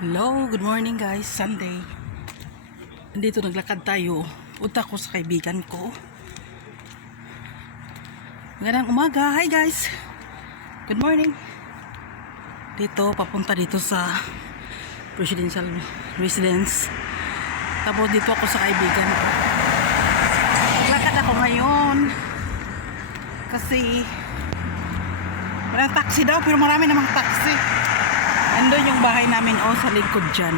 Hello, good morning guys, Sunday. Nandito naglakad tayo. Punta ko sa kaibigan ko. Magandang umaga, hi guys. Good morning. Dito, papunta dito sa presidential residence. Tapos dito ako sa kaibigan ko. Naglakad ako ngayon. Kasi walang taxi daw, pero marami namang taxi. Andun yung bahay namin, sa likod dyan.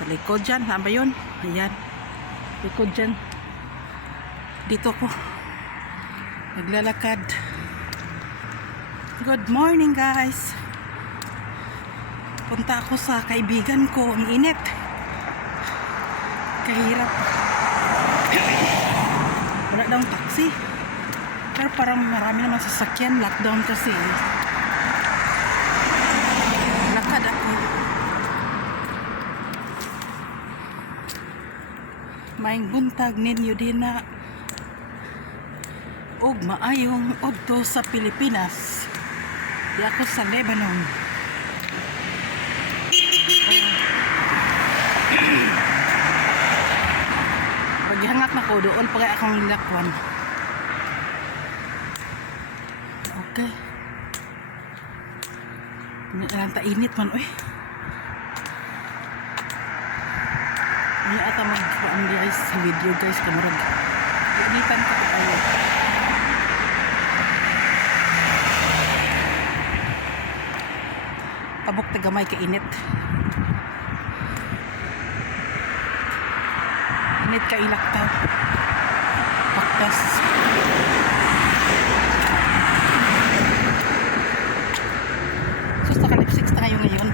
Sa likod dyan, saan ba yun? Ayan, likod dyan. Dito ako naglalakad. Good morning guys. Punta ako sa kaibigan ko. Ang init, kahirap. Wala daw taxi, pero parang marami naman sasakyan. Lockdown kasi. Lakad ako. Maing buntag ninyo din na og maayong odto sa Pilipinas. Di ako sa Lebanon. Paghangat na ko doon pagay akong lakwan. Okay. Ang tainit man, oy. Ini ata mag-kuan guys sa video guys, kamarag. Initan ko kayo. Tabok tagamay ka init. Init ka ilaktaw. Paktas. Nakalipsix na kayo ngayon.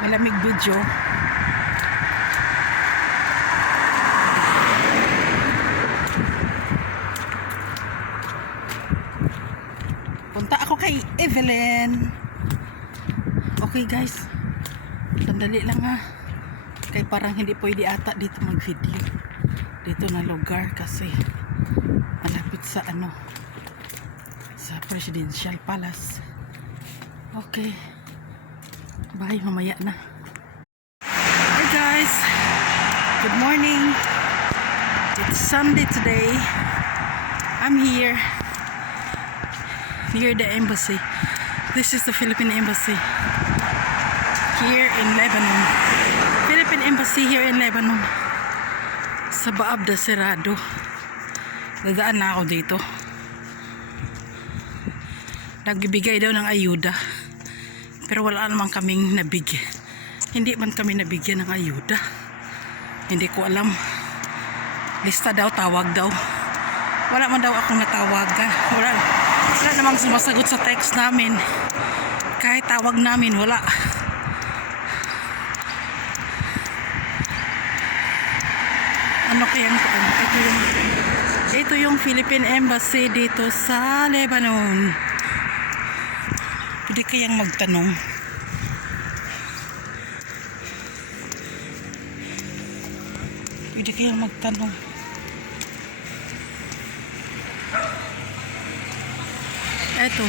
Malamig video. Punta ako kay Evelyn. Okay guys, sandali lang ha. Kaya parang hindi pwede ata dito mag video dito na lugar kasi malapit sa sa Presidential Palace. Okay, bye, mamaya na. Hi guys, good morning. It's Sunday today. I'm here near the embassy. This is the Philippine Embassy here in Lebanon. Philippine Embassy here in Lebanon. Sa Baabda Cerrado. Dadaan na ako dito. Nagbibigay daw ng ayuda, pero wala naman kaming nabigyan. Hindi man kami nabigyan ng ayuda. Hindi ko alam. Lista daw, tawag daw. Wala man daw akong natawagan. Wala namang sumasagot sa text namin. Kahit tawag namin, wala. Ano kaya ito yung Philippine Embassy dito sa Lebanon. Pwede kayang magtanong. Pwede kayang magtanong. Eto,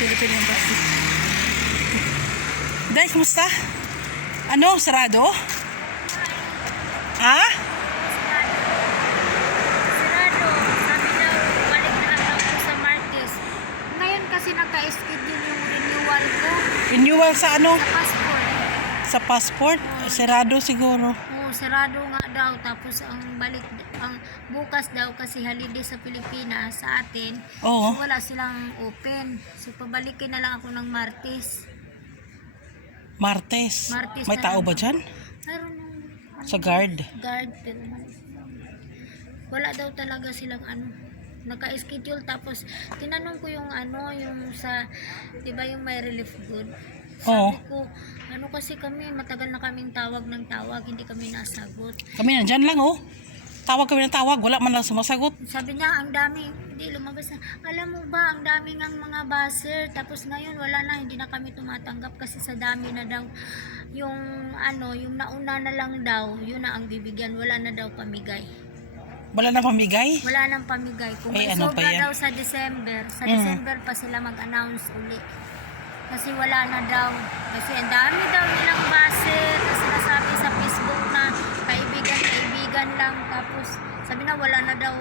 Philippine Embassy. Day, kumusta? Sarado? Ha? Sarado. Sabi daw, balik na lang ako sa Martes. Ngayon kasi naka-schedule yung renewal ko. Renewal sa Sa passport. Sa passport? Sarado siguro. Oo, sarado nga daw. Tapos ang bukas daw kasi holiday sa Pilipinas sa atin. Oo. So, wala silang open. So pabalikin na lang ako ng Martes. Martes. Martes May na tao lang. ba dyan? Meron Sa guard? guard. Pero wala daw talaga silang naka-schedule. Tapos tinanong ko yung yung sa, diba yung may relief good, Oo. sabi ko, kasi kami matagal na kaming tawag ng tawag, hindi kami nasagot. Kami nandyan lang Tawag kami ng tawag, wala man lang sumasagot. Sabi niya, ang dami, hindi lumabas na. Alam mo ba, ang dami ng mga buzzer. Tapos ngayon, wala na, hindi na kami tumatanggap kasi sa dami na daw. Yung yung nauna na lang daw, yun na ang bibigyan. Wala na daw pamigay. Wala na pamigay? Wala nang pamigay. Kung may Ano pa sobra yan? daw sa December pa sila mag-announce uli. Kasi wala na daw. Kasi ang dami daw nilang baser. Kasi nasabi sa Facebook na kaibigan lang. Tapos sabi na wala na daw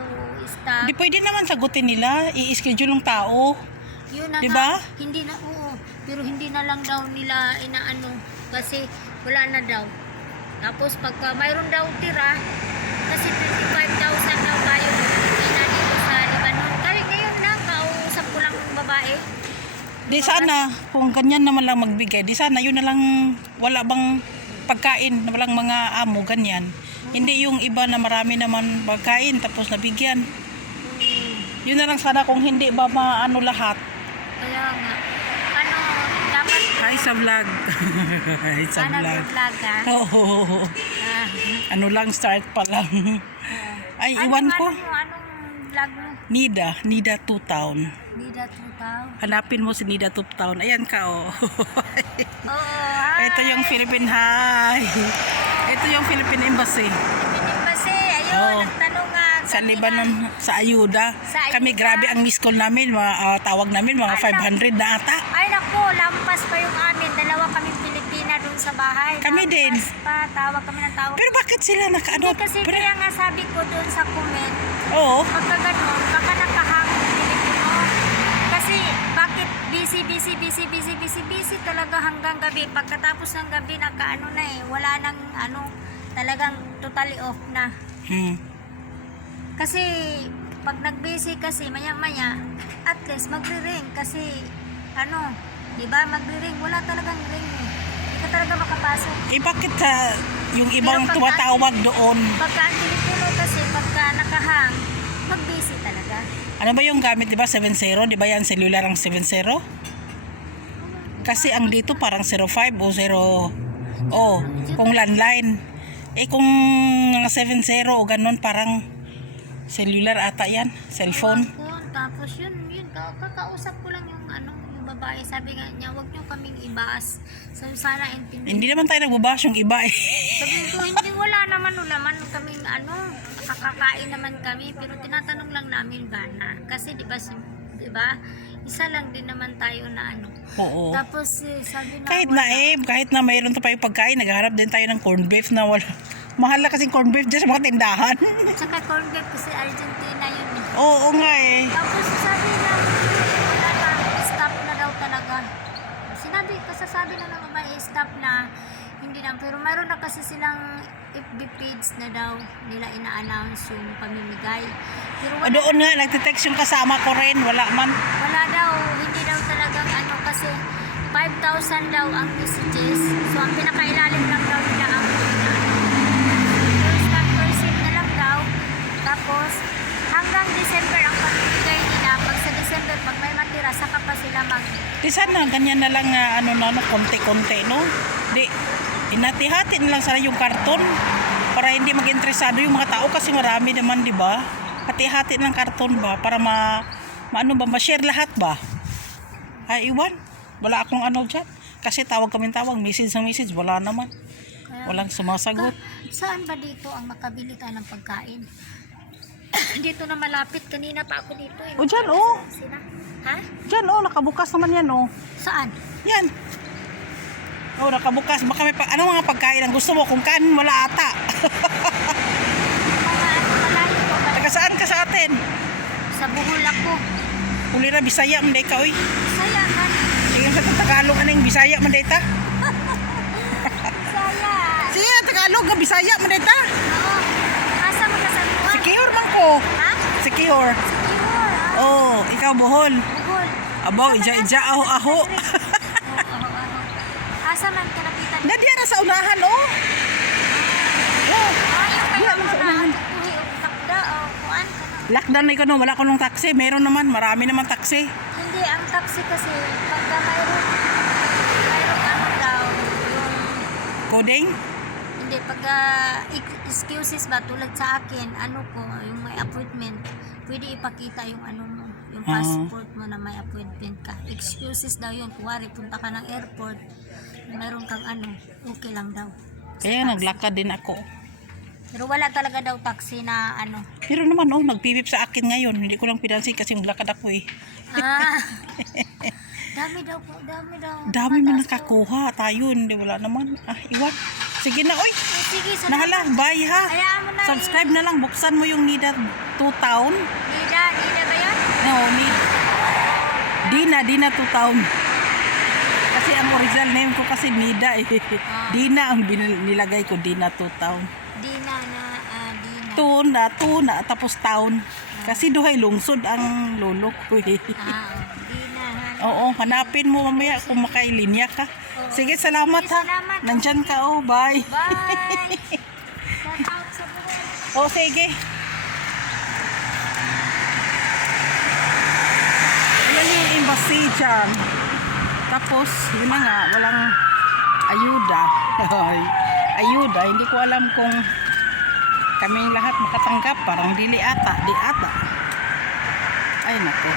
stock. Di pwede naman sagutin nila, i-schedule ng tao. Yun na Diba? nga. Hindi na, oo. Pero hindi na lang daw nila inaano. Kasi wala na daw. Tapos pagka mayroon daw tira, kasi 25,000 daw tayo dito sa Lebanon. Kaya ngayon na, kausap ko lang yung babae. Di sana, kung ganyan naman lang magbigay, di sana yun na lang, wala bang pagkain, walang mga amo, ganyan. Hindi yung iba na marami naman pagkain tapos nabigyan. Yun na lang sana kung hindi ba maano lahat. Kaya nga. Ano, dapat Hi sa vlog. Hi sa vlog. nag-vlog ka. Oo. Ah. Ano lang, start pa lang. Ay, iwan ko. Anong vlog mo? Nida 2 Town. Nida 2000. Hanapin mo si Nida 2 Town. Ayan ka, oh. Oo, hi. Ito yung Philippine High. Ito yung Philippine Embassy. Kasi, ayun, Oo. nagtanong nga. Sa Lebanon, sa Ayuda. Sa Ayuda. Kami, grabe ang miss call namin. Tawag namin, mga 500 na ata. Ay, naku, lampas pa yung amin. Dalawa kami Pilipina dun sa bahay. Kami Lampas din. pa, tawag kami ng tawag. Pero bakit sila nakaano? Hindi kasi kaya nga sabi ko dun sa comment, Oo. pagka ganun, baka nakahang Pilipino. Kasi bakit busy talaga hanggang gabi. Pagkatapos ng gabi, nakaano na eh. Wala nang ano, talagang totally off na. Kasi pag nag-busy kasi maya-maya, at least magre-ring kasi ano, 'di ba? Magre-ring, wala talagang ring. Hindi ka talaga makapasok. Eh bakit yung ibang Pero pagka- tumatawag doon? Pagka ang Pilipino kasi pagka nakahang, mag-busy talaga. Ano ba yung gamit, di ba? 70? Di ba yan cellular ang 70? Kasi ang dito parang 05 o 0. Oh, kung landline. Eh kung 70 o ganun, parang cellular ata yan, cellphone. Tapos yun, kakausap ko lang yung ano, yung babae. Sabi nga niya, wag niyo kaming ibaas. So sana intindihin. Hindi naman tayo nagbabash yung iba eh. Sabi ko, hindi wala naman kaming ano, kakakain naman kami, pero tinatanong lang namin gana. Kasi di ba, isa lang din naman tayo na ano. Oo. Tapos sabi na Kahit na mayroon pa yung pagkain, naghahanap din tayo ng corned beef na wala. Mahal na kasing corned beef dyan sa mga tindahan. Tsaka corned beef kasi Argentina yun eh. Oo nga eh. Tapos sabi na, wala na, stop na daw talaga. Kasasabi na ng babae, stop na, hindi na. Pero mayroon na kasi silang FB page na daw nila ina-announce yung pamimigay. Pero Doon nga, nagtitext yung kasama ko rin, wala man. wala daw, hindi daw talagang ano kasi 5,000 daw ang messages. So ang pinakailalim lang daw nila ang first come first serve na lang daw. Tapos hanggang December ang pamimigay nila. Pag sa December, pag may matira, saka pa sila Di sana, ganyan na lang konti-konti, no? Di, inati-hati na lang sana yung karton para hindi mag-interesado yung mga tao kasi marami naman, di ba? Hati-hati ng karton ba para ma-share lahat ba? Ay, iwan. Wala akong ano dyan. Kasi tawag, message ng message, wala naman. Walang sumasagot. Saan ba dito ang makabili tayo ng pagkain? Dito na malapit. Kanina pa ako dito. O dyan, oh. Sina? Ha? Dyan, oh. Nakabukas naman yan, oh. Saan? Yan. Oh, nakabukas. Baka may ano mga pagkain ang gusto mo? Kung kanin, wala ata. Mga malayo ko ba? Taga saan ka sa atin? Sa Bohol ako. Uli na, Bisaya, manday ka, oy. Saya man. Sige sa Tagalog, anong Bisaya, manday ta? Saya. Sige, Tagalog, Bisaya, manday ta? Oo. Asa mo na sa buwan? Secure man ko. Ha? Secure. Secure. Oh, ikaw, Bohol. Bohol. Abaw, ija, aho. Asa man kalapitan? Nadiya sa unahan, oh. Oh. Yung kayo Diyan, mo sa na. unahan. Tuhi o takda o kuan ka na. Lockdown na ikaw, no? Wala ko nung taxi. Meron naman, marami naman taxi. Hindi, ang taxi kasi, pagka mayroon ano daw, yung, Coding? hindi, pagka excuses ba, tulad sa akin, ano ko, yung may appointment, pwede ipakita yung ano mo, yung passport mo na may appointment ka. Excuses daw yun, kuwari, punta ka ng airport, mayroon kang ano, okay lang daw. Kaya naglakad din ako. Pero wala talaga daw taxi na ano. Pero naman, oh, nagpipip sa akin ngayon. Hindi ko lang pinansin kasi maglakad ako eh. Ah, Dami daw po, dami daw. Dami man Mataas daw. nakakuha. Tayo, hindi, wala naman. Iwan. Sige na, oy. Sige, Nahala, bye ha. Hayaan mo na. Subscribe na lang. Buksan mo yung Nida 2000. Nida ba yan? No, Dina 2000. Kasi ang original name ko kasi Nida eh. Dina ang nilagay ko, Dina 2000. Dina. Tuna, tapos town. Kasi duhay lungsod ang lolo ko eh. Dina. Oo, hanapin mo mamaya kung makailinya ka. Sige, salamat ha. Salamat. Nandyan ka, oh, bye. Bye! Shout out sa buhay. Oh, sige. Yan yung embassy dyan. Tapos, yun na nga, walang ayuda. Ayuda, hindi ko alam kung kaming lahat makatanggap. Parang di ata. Ay, nako.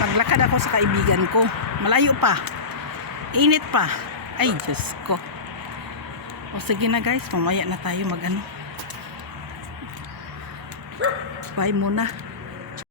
Paglakad ako sa kaibigan ko, malayo pa. Init pa. Ay, Diyos ko. O sige na guys, mamaya na tayo mag-ano. Bye muna.